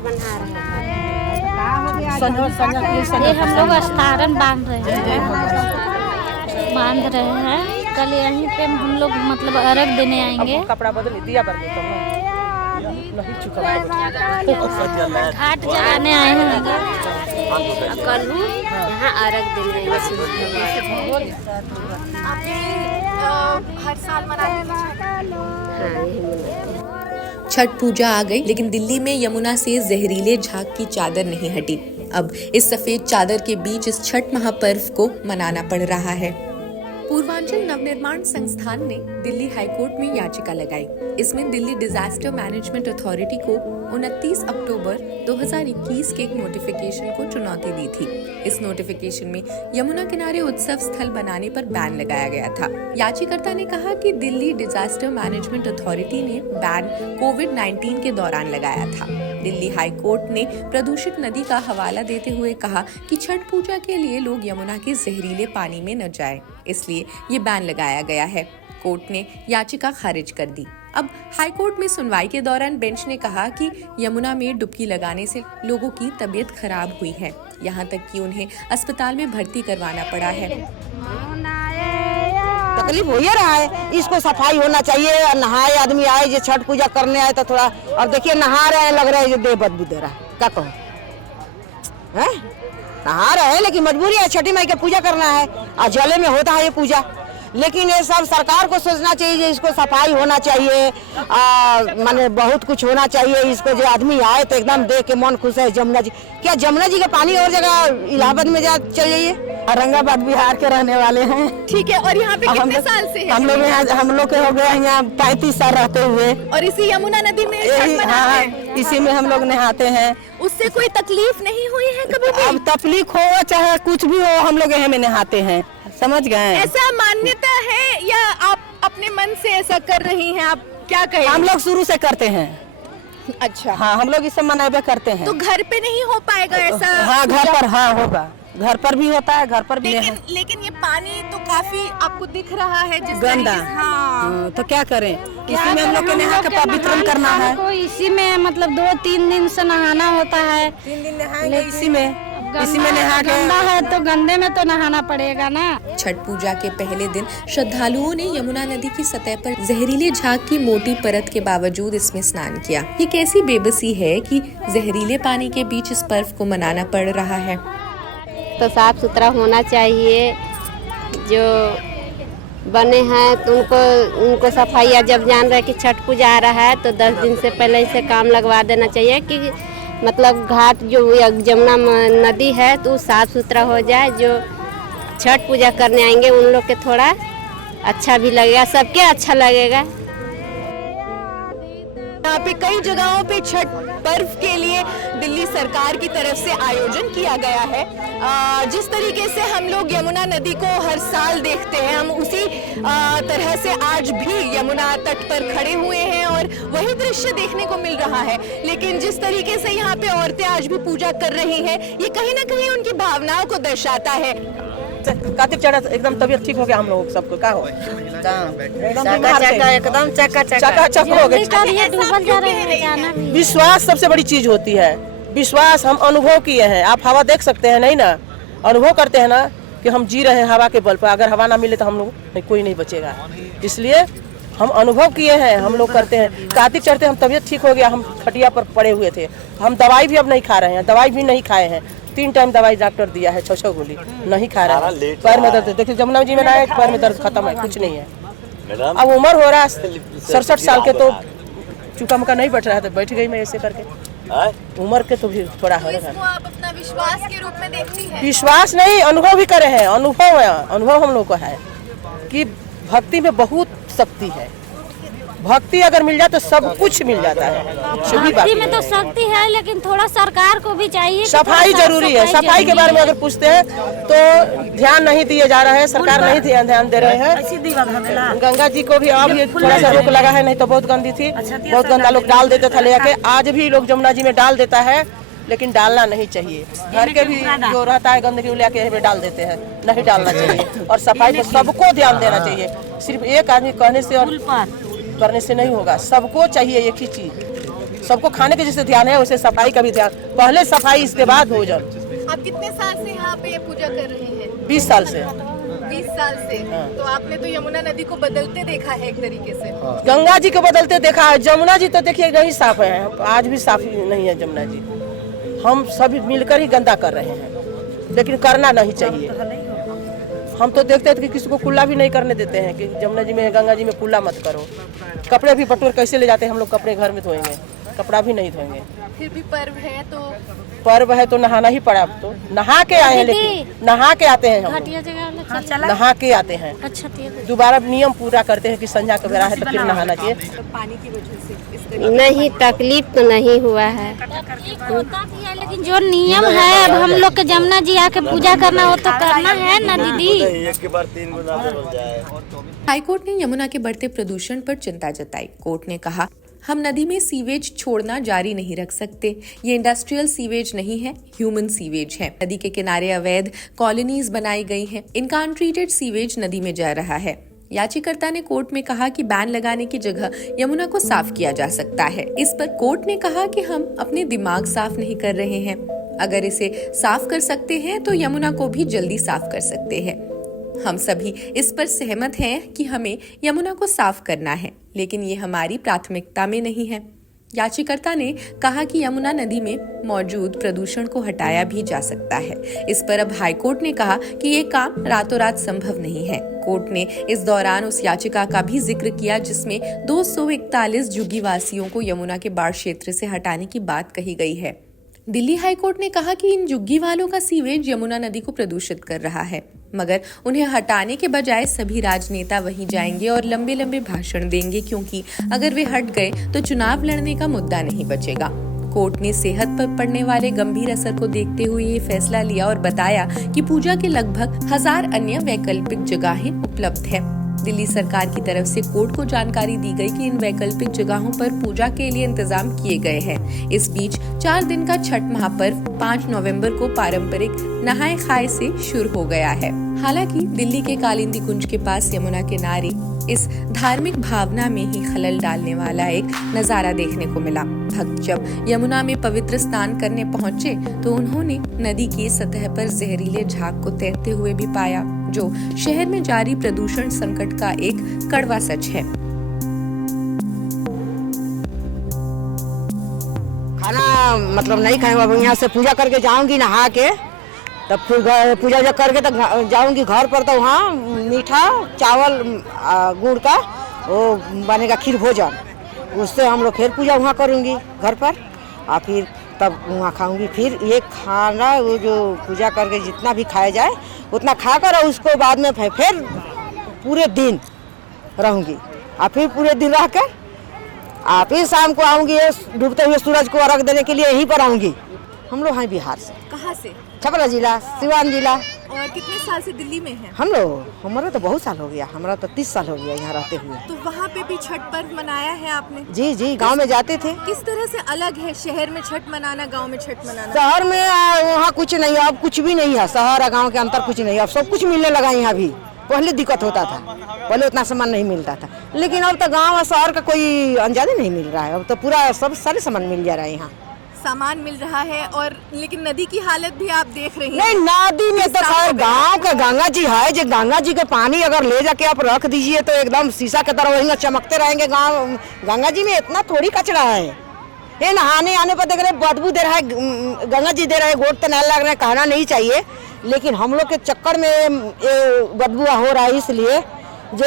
बना रहे हैं। ये हम लोग अस्तारन बांध रहे हैं। कल यहीं पे हम लोग मतलब अर्घ देने आएंगे। कपड़ा बदल दिया पर नहीं चुका घाट जलाने आए हैं। कल यहाँ अर्घ देने आएंगे। हर साल मनाते हैं। छठ पूजा आ गई, लेकिन दिल्ली में यमुना से जहरीले झाग की चादर नहीं हटी। अब इस सफेद चादर के बीच इस छठ महापर्व को मनाना पड़ रहा है। पूर्वांचल नवनिर्माण संस्थान ने दिल्ली हाईकोर्ट में याचिका लगाई। इसमें दिल्ली डिजास्टर मैनेजमेंट अथॉरिटी को 29 अक्टूबर 2021 के एक नोटिफिकेशन को चुनौती दी थी। इस नोटिफिकेशन में यमुना किनारे उत्सव स्थल बनाने पर बैन लगाया गया था। याचिकाकर्ता ने कहा कि दिल्ली डिजास्टर मैनेजमेंट अथॉरिटी ने बैन कोविड-19 के दौरान लगाया था। दिल्ली हाईकोर्ट ने प्रदूषित नदी का हवाला देते हुए कहा कि छठ पूजा के लिए लोग यमुना के जहरीले पानी में न जाएं, इसलिए ये बैन लगाया गया है। कोर्ट ने याचिका खारिज कर दी। अब हाईकोर्ट में सुनवाई के दौरान बेंच ने कहा कि यमुना में डुबकी लगाने से लोगों की तबीयत खराब हुई है, यहाँ तक कि उन्हें अस्पताल में भर्ती करवाना पड़ा है। तकलीफ हो ही रहा है, इसको सफाई होना चाहिए। नहाए आदमी आए जो छठ पूजा करने आए तो थोड़ा, और देखिए नहा रहे हैं, लग रहा है जो देह बदबू दे रहा है। क्या कहूँ, नहा रहे हैं लेकिन मजबूरी है, छठी माई की पूजा करना है और जले में होता है ये पूजा। लेकिन ये सब सरकार को सोचना चाहिए, इसको सफाई होना चाहिए, माने बहुत कुछ होना चाहिए। इसको जो आदमी आए तो एकदम देख के मन खुश है। जमुना जी, क्या जमुना जी का पानी और जगह इलाहाबाद में जा चल जाइए। औरंगाबाद बिहार के रहने वाले हैं। ठीक है, और यहाँ पे कितने साल से है? हम लोग के हो गए यहाँ 35 साल रहते हुए। और इसी यमुना नदी में छठ मनाते हैं? इसी में हम लोग नहाते हैं। उससे कोई तकलीफ नहीं हुई है कभी भी? अब तकलीफ हो चाहे कुछ भी हो, हम लोग यहाँ में नहाते हैं, समझ गए। ऐसा मान्यता है या आप अपने मन से ऐसा कर रही हैं? आप क्या कहें? हम लोग शुरू से करते हैं। अच्छा, हाँ, हम लोग इस सब मनावे करते हैं। तो घर पे नहीं हो पाएगा ऐसा? हाँ, घर पर हाँ होगा, घर पर भी होता है, घर पर भी है। लेकिन ये पानी तो काफी आपको दिख रहा है जिस गंदा। तरीके से- हाँ। तो क्या करें, इसी में हम लोग के नहा के पवित्र करना है। इसी में मतलब 2-3 दिन से नहाना होता है। 3 दिन नहाएंगे इसी में नहा के। गंदा है तो गंदे में तो नहाना पड़ेगा ना। छठ पूजा के पहले दिन श्रद्धालुओं ने यमुना नदी की सतह पर जहरीले झाग की मोटी परत के बावजूद इसमें स्नान किया। ये कैसी बेबसी है कि जहरीले पानी के बीच इस पर्व को मनाना पड़ रहा है। तो साफ सुथरा होना चाहिए। जो बने हैं तो उनको सफाई, जब जान रहे कि छठ पूजा आ रहा है तो 10 दिन से पहले इसे काम लगवा देना चाहिए कि मतलब घाट जो यमुना नदी है तो साफ सुथरा हो जाए। जो छठ पूजा करने आएंगे उन लोग के थोड़ा अच्छा भी लगेगा, सबके अच्छा लगेगा। यहाँ पे कई जगहों पे छठ पर्व के लिए दिल्ली सरकार की तरफ से आयोजन किया गया है। जिस तरीके से हम लोग यमुना नदी को हर साल देखते हैं, हम उसी तरह से आज भी यमुना तट पर खड़े हुए हैं और वही दृश्य देखने को मिल रहा है। लेकिन जिस तरीके से यहाँ पे औरतें आज भी पूजा कर रही हैं, ये कहीं ना कहीं उनकी भावनाओं को दर्शाता है। कार्तिक चढ़ा एकदम तबीयत ठीक हो गया हम लोग सबको। क्या हो एकदम चकाचक हो गए। विश्वास सबसे बड़ी चीज होती है। विश्वास हम अनुभव किए हैं, आप हवा देख सकते हैं नहीं ना, अनुभव करते हैं ना कि हम जी रहे हैं हवा के बल पर। अगर हवा ना मिले तो हम लोग कोई नहीं बचेगा, इसलिए हम अनुभव किए हैं, हम लोग करते हैं। कार्तिक चढ़ते हम तबीयत ठीक हो गया, हम खटिया पर पड़े हुए थे। हम दवाई भी अब नहीं खा रहे हैं, दवाई भी नहीं खाए हैं। 3 टाइम दवाई डॉक्टर दिया है, 6 गोली नहीं खा रहा है। पैर में दर्द, देखिए जमुना जी में ना पैर में दर्द खत्म है, कुछ नहीं है। अब उम्र हो रहा है 67 साल के, तो चुका मुका नहीं बैठ रहा था, बैठ गई मैं ऐसे करके। उम्र के तो भी थोड़ा हो रहा है। आप अपना विश्वास के रूप में देखती हैं? विश्वास नहीं, अनुभव भी करे हैं। अनुभव हम लोग को है कि भक्ति में बहुत शक्ति है। भक्ति अगर मिल जाए तो सब कुछ मिल जाता है। भक्ति में तो शक्ति है, लेकिन थोड़ा सरकार को भी चाहिए। सफाई जरूरी है। सफाई के बारे में अगर पूछते हैं तो ध्यान नहीं दिए जा रहा है, सरकार नहीं ध्यान दे रहे हैं। गंगा जी को भी अब ये थोड़ा सा रोक लगा है, नहीं तो बहुत गंदी थी, बहुत गंदा लोग डाल देते थे लेके। आज भी लोग जमुना जी में डाल देता है, लेकिन डालना नहीं चाहिए। घर के भी जो रहता है गंदगी लेके डाल देते हैं, नहीं डालना चाहिए। और सफाई पर सबको ध्यान देना चाहिए। सिर्फ एक आदमी कहने से और करने से नहीं होगा, सबको चाहिए एक ही चीज, सबको खाने के जैसे ध्यान है वैसे सफाई का भी ध्यान, पहले सफाई इसके बाद भोजन। आप कितने साल से यहाँ पे पूजा कर रहे हैं? 20 साल से। 20 साल से। तो आपने तो यमुना नदी को बदलते देखा है एक तरीके से। गंगा जी को बदलते देखा है, जमुना जी तो देखिए नहीं साफ है, आज भी साफ नहीं है जमुना जी। हम सभी मिलकर ही गंदा कर रहे हैं, लेकिन करना नहीं चाहिए। हम तो देखते हैं कि किसी को कुल्ला भी नहीं करने देते हैं कि जमुना जी में गंगा जी में कुल्ला मत करो। कपड़े भी बटोर कैसे ले जाते हैं हम लोग, कपड़े घर में धोएंगे, कपड़ा भी नहीं धोएंगे। फिर भी पर्व है तो नहाना ही पड़ा। अब तो नहा के आए हैं, लेकिन नहा के आते हैं हम, नहा के आते हैं। अच्छा दोबारा नियम पूरा करते हैं कि संध्या का बेरा है तो फिर नहाना चाहिए। पानी की वजह से नहीं, तकलीफ तो नहीं हुआ है, लेकिन जो नियम है अब हम लोग के जमुना जी आके पूजा करना हो तो करना है ना दीदी। एक के बाद 3 गुना बदल जाए। हाईकोर्ट ने यमुना के बढ़ते प्रदूषण पर चिंता जताई। कोर्ट ने कहा, हम नदी में सीवेज छोड़ना जारी नहीं रख सकते। ये इंडस्ट्रियल सीवेज नहीं है, ह्यूमन सीवेज है। नदी के किनारे अवैध कॉलोनीज बनाई गई हैं। इनका अनट्रीटेड सीवेज नदी में जा रहा है। याचिकाकर्ता ने कोर्ट में कहा कि बैन लगाने की जगह यमुना को साफ किया जा सकता है। इस पर कोर्ट ने कहा कि हम अपने दिमाग साफ नहीं कर रहे हैं। अगर इसे साफ कर सकते हैं तो यमुना को भी जल्दी साफ कर सकते हैं। हम सभी इस पर सहमत हैं कि हमें यमुना को साफ करना है, लेकिन ये हमारी प्राथमिकता में नहीं है। याचिकाकर्ता ने कहा कि यमुना नदी में मौजूद प्रदूषण को हटाया भी जा सकता है। इस पर अब हाईकोर्ट ने कहा कि ये काम रातों रात संभव नहीं है। कोर्ट ने इस दौरान उस याचिका का भी जिक्र किया जिसमें 241 झुग्गी वासियों को यमुना के बाढ़ क्षेत्र से हटाने की बात कही गई है। दिल्ली हाईकोर्ट ने कहा कि इन झुग्गी वालों का सीवेज यमुना नदी को प्रदूषित कर रहा है, मगर उन्हें हटाने के बजाय सभी राजनेता वहीं जाएंगे और लंबे लंबे भाषण देंगे, क्योंकि अगर वे हट गए तो चुनाव लड़ने का मुद्दा नहीं बचेगा। कोर्ट ने सेहत पर पड़ने वाले गंभीर असर को देखते हुए ये फैसला लिया और बताया कि पूजा के लगभग 1000 अन्य वैकल्पिक जगहें उपलब्ध है। दिल्ली सरकार की तरफ से कोर्ट को जानकारी दी गई कि इन वैकल्पिक जगहों पर पूजा के लिए इंतजाम किए गए हैं। इस बीच 4 दिन का छठ महापर्व 5 नवंबर को पारंपरिक नहाए खाए से शुरू हो गया है। हालांकि दिल्ली के कालिंदी कुंज के पास यमुना किनारे इस धार्मिक भावना में ही खलल डालने वाला एक नजारा देखने को मिला। भक्त जब यमुना में पवित्र स्नान करने पहुंचे तो उन्होंने नदी की सतह पर जहरीले झाग को तैरते हुए भी पाया, जो शहर में जारी प्रदूषण संकट का एक कड़वा सच है। खाना मतलब नहीं खाएंगे, अब यहाँ से पूजा करके जाऊंगी नहा के, तब फिर पूजा जब करके तब जाऊंगी घर पर, तो वहाँ मीठा चावल गुड़ का वो बनेगा खीर भोजन, उससे हम लोग फिर पूजा वहाँ करूंगी घर पर, और फिर तब वहाँ खाऊंगी। फिर ये खाना वो जो पूजा करके जितना भी खाया जाए उतना खाकर और उसको बाद में फिर पूरे दिन रहूंगी, और फिर पूरे दिन रहकर फिर शाम को आऊंगी डूबते हुए सूरज को अर्घ देने के लिए यहीं पर आऊंगी। हम लोग हैं बिहार से। कहाँ से? छपरा जिला, सिवान जिला। और कितने साल से दिल्ली में हैं? हम लोग, हमारा तो बहुत साल हो गया, हमारा तो 30 साल हो गया यहाँ रहते हुए। तो वहाँ पे भी छठ पर्व मनाया है आपने? जी जी, गांव में जाते थे। किस तरह से अलग है शहर में छठ मनाना, गांव में छठ मनाना? शहर में वहाँ कुछ नहीं है, अब कुछ भी नहीं है। शहर और गाँव के अंतर कुछ नहीं है, अब सब कुछ मिलने लगा यहाँ भी। पहले दिक्कत होता था, पहले उतना सामान नहीं मिलता था, लेकिन अब तो गाँव और शहर का कोई अंदाजा नहीं मिल रहा है। अब तो पूरा सब सारे सामान मिल जा रहा है यहाँ, सामान मिल रहा है। और लेकिन नदी की हालत भी आप देख रही हैं। नहीं, नदी में तो खैर गांव का गंगा जी है, जो गंगा जी का पानी अगर ले जाके आप रख दीजिए तो एकदम शीशा की तरह वहीं चमकते रहेंगे। गांव गंगा जी में इतना थोड़ी कचरा है। ये नहाने आने पर देख रहे बदबू दे रहा है, गंगा जी दे रहे, गोट तो नहीं लग रहा है, कहना नहीं चाहिए, लेकिन हम लोग के चक्कर में ये बदबू हो रहा है। इसलिए जो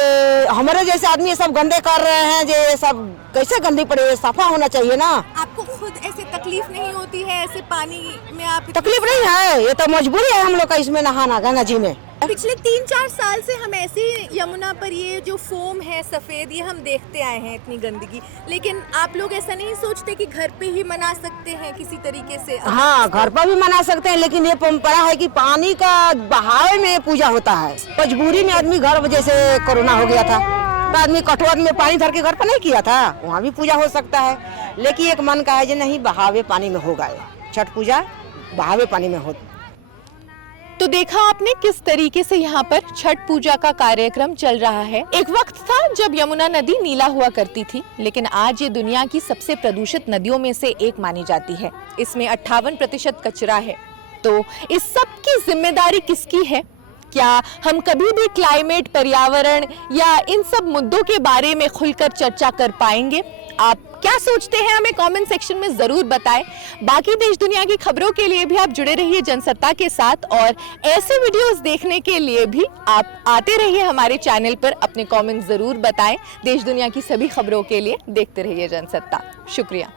हमारे जैसे आदमी ये सब गंदे कर रहे हैं, जो ये सब कैसे गंदी पड़े, सफा होना चाहिए ना। आपको खुद ऐसे तकलीफ नहीं होती है ऐसे पानी में? आप तकलीफ नहीं है, ये तो मजबूरी है हम लोग का इसमें नहाना गंगा जी में। पिछले 3-4 साल से हम ऐसे यमुना पर ये जो फोम है सफेद, ये हम देखते आए हैं, इतनी गंदगी। लेकिन आप लोग ऐसा नहीं सोचते कि घर पे ही मना सकते हैं किसी तरीके से? हाँ, घर पर भी मना सकते हैं, लेकिन ये परंपरा है कि पानी का बहाव में पूजा होता है। मजबूरी में आदमी घर, जैसे कोरोना हो गया था तो आदमी कठोर में पानी धर के घर पर नहीं किया था, वहाँ भी पूजा हो सकता है। लेकिन एक मन का है जो नहीं, बहावे पानी में होगा, छठ पूजा बहावे पानी में हो। तो देखा आपने किस तरीके से यहाँ पर छठ पूजा का कार्यक्रम चल रहा है। एक वक्त था जब यमुना नदी नीला हुआ करती थी, लेकिन आज ये दुनिया की सबसे प्रदूषित नदियों में से एक मानी जाती है। इसमें 58% कचरा है। तो इस सब की जिम्मेदारी किसकी है? क्या हम कभी भी क्लाइमेट, पर्यावरण या इन सब मुद्दों के बारे में खुलकर चर्चा कर पाएंगे? आप क्या सोचते हैं हमें कमेंट सेक्शन में जरूर बताएं। बाकी देश दुनिया की खबरों के लिए भी आप जुड़े रहिए जनसत्ता के साथ, और ऐसे वीडियोस देखने के लिए भी आप आते रहिए हमारे चैनल पर। अपने कमेंट जरूर बताएं। देश दुनिया की सभी खबरों के लिए देखते रहिए जनसत्ता। शुक्रिया।